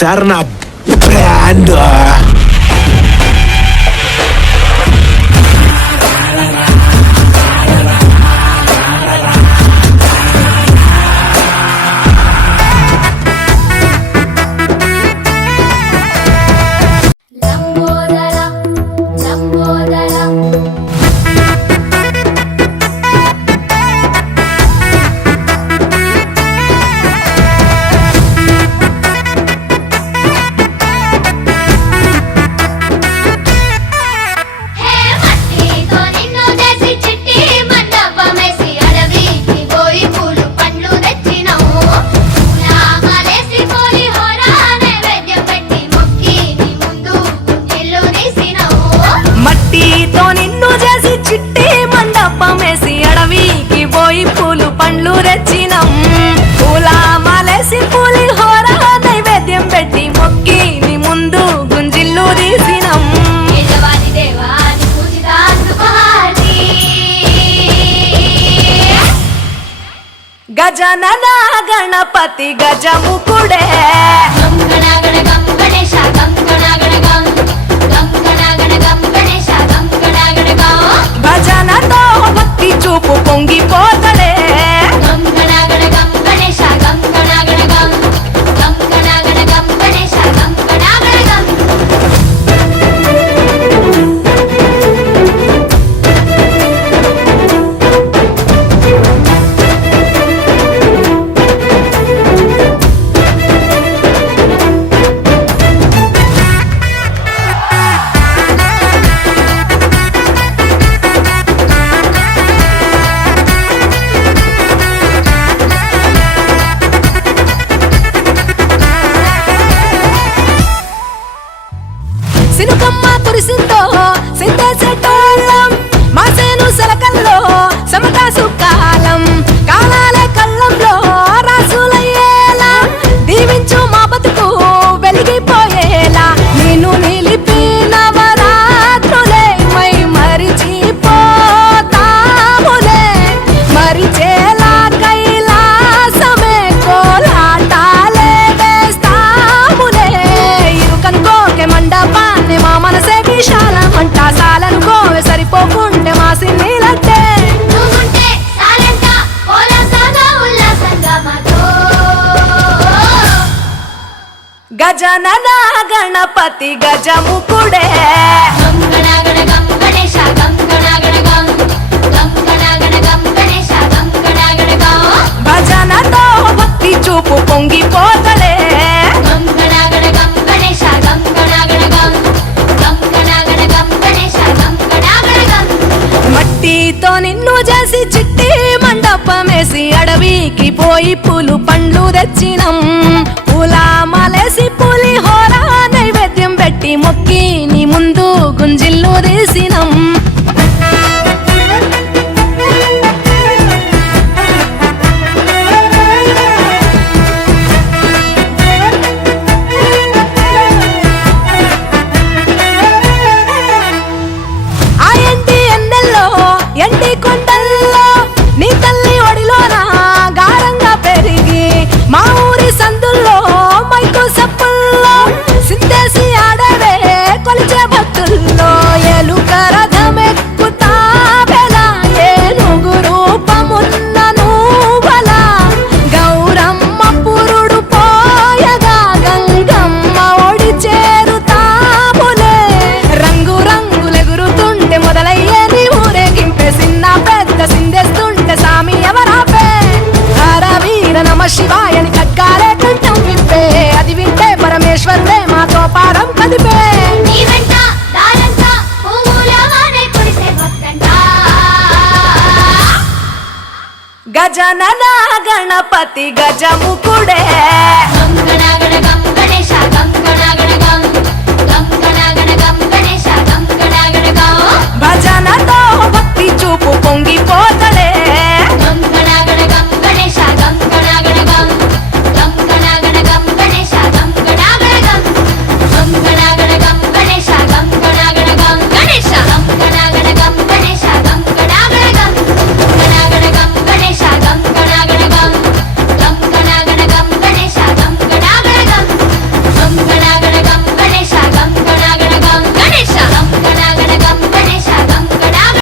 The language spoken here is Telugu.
Sarna brand. గజనన గణపతి గజముకుడే భజనతో భక్తి చూపు పొంగిపోతడే సినుకమ్మ కురిసిందో సిందేసేటోళ్ళం మాసేను సలకల్లో సమకాసు కాలం కాలాలే కళ్ళంలో రాసులయ్యేలా దీవించు మా బతుకు వెలిగిపోయేలా నిన్ను నిలిపిన వరాత్రులే మై మరిచిపోతాములే మరిచేలా కైలాసమే కోలాటాలే వేస్తాములే ఇరుకనుకోకే మండపా మా మనసే విశాలమంట సాలనుకోవే సరిపోకుంటే మా సిన్నీలంటే గజనన గణపతి గజముకుడే భజనతో భక్తి చూపు పొంగిపోతలే మట్టితో నిన్ను చేసి చిట్టి మండపమేసి అడవికి పోయి పూలు పండ్లు తెచ్చినం పూల మాలేసి పులిహోర నైవేద్యం పెట్టి మొక్కి నీ ముందు గుంజిల్లు తీసినం ఎండి కొండల్లో నీ తల్లి ఒడిలోన గారంగా పెరిగి మా ఊరి సందుల్లో మైకు సప్పుల్లో సిందేసి ఆడవే కొలిచే భక్తుల్లో ఏలుక రథమెక్కుతావెలా ఏనుగు రూపమున్న నువ్వలా గౌరమ్మ పురుడు పోయగా గంగమ్మ ఒడి చేరుతాములే రంగు రంగులెగురుతుంటే మొదలయ్యే నీ ఊరేగింపే సిన్న పెద్ద సిందేస్తుంటే సామి ఎవరాపే హర వీర నమ శివాయని కట్కాలే కంఠం విప్పే అది వింటే పరమేశ్వరుడే మాతో పారం కదిపే గజనన గణపతి గజముకుడే